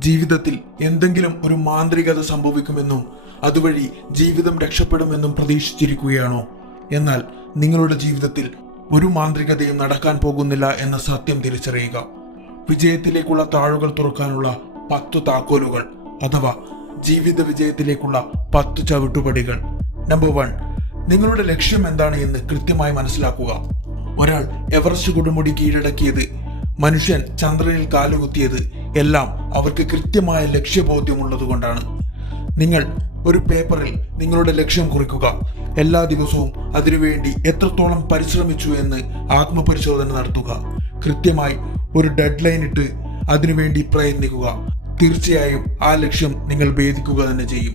ജീവിതത്തിൽ എന്തെങ്കിലും ഒരു മാന്ത്രികത സംഭവിക്കുമെന്നും അതുവഴി ജീവിതം രക്ഷപ്പെടുമെന്നും പ്രതീക്ഷിച്ചിരിക്കുകയാണോ? എന്നാൽ നിങ്ങളുടെ ജീവിതത്തിൽ ഒരു മാന്ത്രികതയും നടക്കാൻ പോകുന്നില്ല എന്ന സത്യം തിരിച്ചറിയുക. വിജയത്തിലേക്കുള്ള താഴുകൾ തുറക്കാനുള്ള പത്തു താക്കോലുകൾ അഥവാ ജീവിത വിജയത്തിലേക്കുള്ള പത്തു ചവിട്ടുപടികൾ. നമ്പർ വൺ നിങ്ങളുടെ ലക്ഷ്യം എന്താണ് എന്ന് കൃത്യമായി മനസ്സിലാക്കുക. ഒരാൾ എവറസ്റ്റ് കൊടുമുടി കീഴടക്കിയത് മനുഷ്യൻ ചന്ദ്രനിൽ കാലുകുത്തിയത് എല്ലാം അവർക്ക് കൃത്യമായ ലക്ഷ്യബോധ്യമുള്ളതുകൊണ്ടാണ്. നിങ്ങൾ ഒരു പേപ്പറിൽ നിങ്ങളുടെ ലക്ഷ്യം കുറിക്കുക. എല്ലാ ദിവസവും അതിനുവേണ്ടി എത്രത്തോളം പരിശ്രമിച്ചു എന്ന് ആത്മപരിശോധന നടത്തുക. കൃത്യമായി ഒരു ഡെഡ് ലൈൻ ഇട്ട് അതിനുവേണ്ടി പ്രയത്നിക്കുക. തീർച്ചയായും ആ ലക്ഷ്യം നിങ്ങൾ ഭേദിക്കുക തന്നെ ചെയ്യും.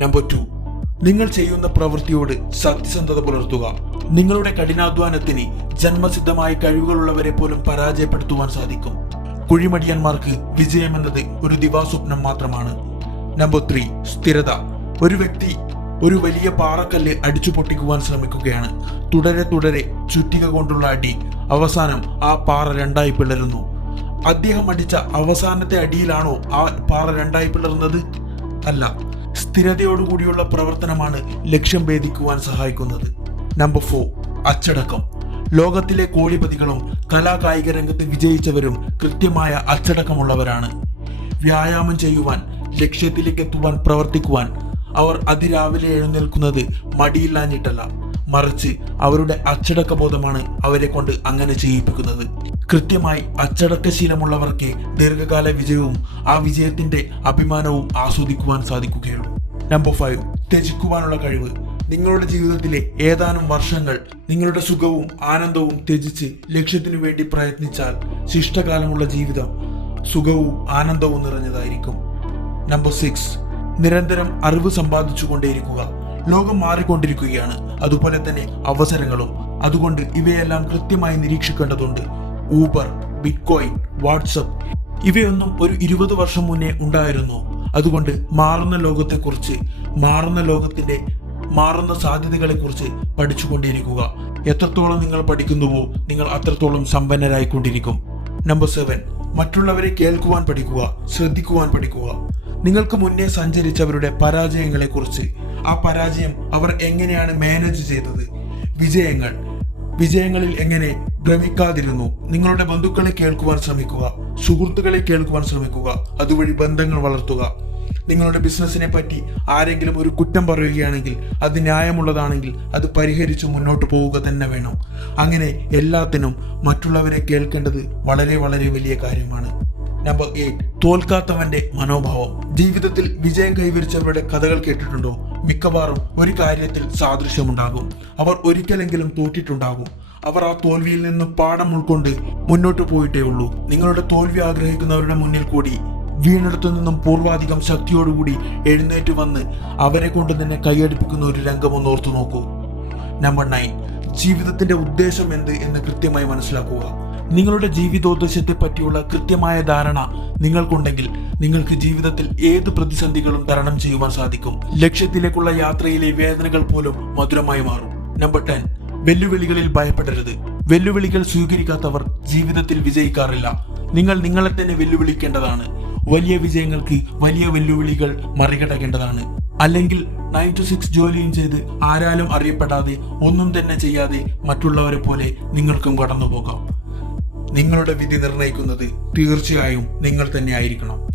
Number two. നിങ്ങൾ ചെയ്യുന്ന പ്രവൃത്തിയോട് സത്യസന്ധത പുലർത്തുക. നിങ്ങളുടെ കഠിനാധ്വാനത്തിന് ജന്മസിദ്ധമായ കഴിവുകളുള്ളവരെ പോലും പരാജയപ്പെടുത്തുവാൻ സാധിക്കും. കുഴിമടിയന്മാർക്ക് വിജയമെന്നത് ഒരു ദിവാസ്വപ്നം മാത്രമാണ്. നമ്പർ ത്രീ സ്ഥിരത. ഒരു വ്യക്തി ഒരു വലിയ പാറക്കല്ല് അടിച്ചു പൊട്ടിക്കുവാൻ ശ്രമിക്കുകയാണ്. തുടരെ തുടരെ ചുറ്റിക കൊണ്ടുള്ള അടി. അവസാനം ആ പാറ രണ്ടായി പിളരുന്നു. അദ്ദേഹം അടിച്ച അവസാനത്തെ അടിയിലാണോ ആ പാറ രണ്ടായി പിളർന്നത്? അല്ല. സ്ഥിരതയോടുകൂടിയുള്ള പ്രവർത്തനമാണ് ലക്ഷ്യം ഭേദിക്കുവാൻ സഹായിക്കുന്നത്. നമ്പർ ഫോർ അച്ചടക്കം. ലോകത്തിലെ കോടിപതികളും കലാകായിക രംഗത്ത് വിജയിച്ചവരും കൃത്യമായ അച്ചടക്കമുള്ളവരാണ്. വ്യായാമം ചെയ്യുവാൻ ലക്ഷ്യത്തിലേക്ക് എത്തുവാൻ പ്രവർത്തിക്കുവാൻ അവർ അതിരാവിലെ എഴുന്നേൽക്കുന്നത് മടിയില്ലാഞ്ഞിട്ടല്ല. മറിച്ച് അവരുടെ അച്ചടക്ക ബോധമാണ് അവരെ കൊണ്ട് അങ്ങനെ ചെയ്യിപ്പിക്കുന്നത്. കൃത്യമായി അച്ചടക്കശീലമുള്ളവർക്ക് ദീർഘകാല വിജയവും ആ വിജയത്തിന്റെ അഭിമാനവും ആസ്വദിക്കുവാൻ സാധിക്കുകയുള്ളൂ. നമ്പർ ഫൈവ് ത്യജിക്കുവാനുള്ള കഴിവ്. നിങ്ങളുടെ ജീവിതത്തിലെ ഏതാനും വർഷങ്ങൾ നിങ്ങളുടെ സുഖവും ആനന്ദവും ത്യജിച്ച് ലക്ഷ്യത്തിനു വേണ്ടി പ്രയത്നിച്ചാൽ ശിഷ്ടകാലമുള്ള ജീവിതം സുഖവും ആനന്ദവും നിറഞ്ഞതായിരിക്കും. നമ്പർ സിക്സ് നിരന്തരം അറിവ് സമ്പാദിച്ചുകൊണ്ടേയിരിക്കുക. ലോകം മാറിക്കൊണ്ടിരിക്കുകയാണ്. അതുപോലെ തന്നെ അവസരങ്ങളും. അതുകൊണ്ട് ഇവയെല്ലാം കൃത്യമായി നിരീക്ഷിക്കേണ്ടതുണ്ട്. ഊബർ ബിറ്റ്കോയിൻ വാട്സപ്പ് ഇവയൊന്നും ഒരു ഇരുപത് വർഷം മുന്നേ ഉണ്ടായിരുന്നു. അതുകൊണ്ട് മാറുന്ന ലോകത്തെക്കുറിച്ച് മാറുന്ന ലോകത്തിന്റെ മാറുന്ന സാധ്യതകളെക്കുറിച്ച് പഠിച്ചുകൊണ്ടിരിക്കുക. എത്രത്തോളം നിങ്ങൾ പഠിക്കുന്നുവോ നിങ്ങൾ അത്രത്തോളം സമ്പന്നരായിക്കൊണ്ടിരിക്കും. നമ്പർ സെവൻ മറ്റുള്ളവരെ കേൾക്കുവാൻ പഠിക്കുക ശ്രദ്ധിക്കുവാൻ പഠിക്കുക. നിങ്ങൾക്ക് മുന്നേ സഞ്ചരിച്ചവരുടെ പരാജയങ്ങളെക്കുറിച്ച് ആ പരാജയം അവർ എങ്ങനെയാണ് മാനേജ് ചെയ്തത്? വിജയങ്ങൾ. വിജയങ്ങളിൽ എങ്ങനെ ഭ്രമിക്കാതിരുന്നു? നിങ്ങളുടെ ബന്ധുക്കളെ കേൾക്കുവാൻ ശ്രമിക്കുക സുഹൃത്തുക്കളെ കേൾക്കുവാൻ ശ്രമിക്കുക അതുവഴി ബന്ധങ്ങൾ വളർത്തുക. നിങ്ങളുടെ ബിസിനസ്സിനെ പറ്റി ആരെങ്കിലും ഒരു കുറ്റം പറയുകയാണെങ്കിൽ അത് ന്യായമുള്ളതാണെങ്കിൽ അത് പരിഹരിച്ച് മുന്നോട്ട് പോവുക തന്നെ വേണം. അങ്ങനെ എല്ലാത്തിനും മറ്റുള്ളവരെ കേൾക്കേണ്ടത് വളരെ വളരെ വലിയ കാര്യമാണ്. നമ്പർ എയ്റ്റ് തോൽക്കാത്തവന്റെ മനോഭാവം. ജീവിതത്തിൽ വിജയം കൈവരിച്ചവരുടെ കഥകൾ കേട്ടിട്ടുണ്ടോ? മിക്കവാറും ഒരു കാര്യത്തിൽ സാദൃശ്യമുണ്ടാകും. അവർ ഒരിക്കലെങ്കിലും തോറ്റിട്ടുണ്ടാകും. അവർ ആ തോൽവിയിൽ നിന്ന് പാഠം ഉൾക്കൊണ്ട് മുന്നോട്ട് പോയിട്ടേ ഉള്ളൂ. നിങ്ങളുടെ തോൽവി ആഗ്രഹിക്കുന്നവരുടെ മുന്നിൽ കൂടി വീണെടുത്തു നിന്നും പൂർവാധികം ശക്തിയോടുകൂടി എഴുന്നേറ്റ് വന്ന് അവരെ കൊണ്ട് നിന്നെ കൈയടിപ്പിക്കുന്ന ഒരു രംഗം ഒന്ന് ഓർത്തു നോക്കൂ. നമ്പർ നയൻ ജീവിതത്തിന്റെ ഉദ്ദേശം എന്ത് എന്ന് കൃത്യമായി മനസ്സിലാക്കുക. നിങ്ങളുടെ ജീവിതോദ്ദേശത്തെ പറ്റിയുള്ള കൃത്യമായ ധാരണ നിങ്ങൾക്കുണ്ടെങ്കിൽ നിങ്ങൾക്ക് ജീവിതത്തിൽ ഏത് പ്രതിസന്ധികളും തരണം ചെയ്യുവാൻ സാധിക്കും. ലക്ഷ്യത്തിലേക്കുള്ള യാത്രയിലെ വേദനകൾ പോലും മധുരമായി മാറും. നമ്പർ ടെൻ വെല്ലുവിളികളിൽ ഭയപ്പെടരുത്. വെല്ലുവിളികൾ സ്വീകരിക്കാത്തവർ ജീവിതത്തിൽ വിജയിക്കാറില്ല. നിങ്ങൾ നിങ്ങളെ തന്നെ വെല്ലുവിളിക്കേണ്ടതാണ്. വലിയ വിജയങ്ങൾക്ക് വലിയ വെല്ലുവിളികൾ മറികടക്കേണ്ടതാണ്. അല്ലെങ്കിൽ നയൻ ടു സിക്സ് ജോലിയും ചെയ്ത് ആരാലും അറിയപ്പെടാതെ ഒന്നും തന്നെ ചെയ്യാതെ മറ്റുള്ളവരെ പോലെ നിങ്ങൾക്കും കടന്നു പോകാം നിങ്ങളുടെ വിധി നിർണയിക്കുന്നത് തീർച്ചയായും നിങ്ങൾ തന്നെ ആയിരിക്കണം.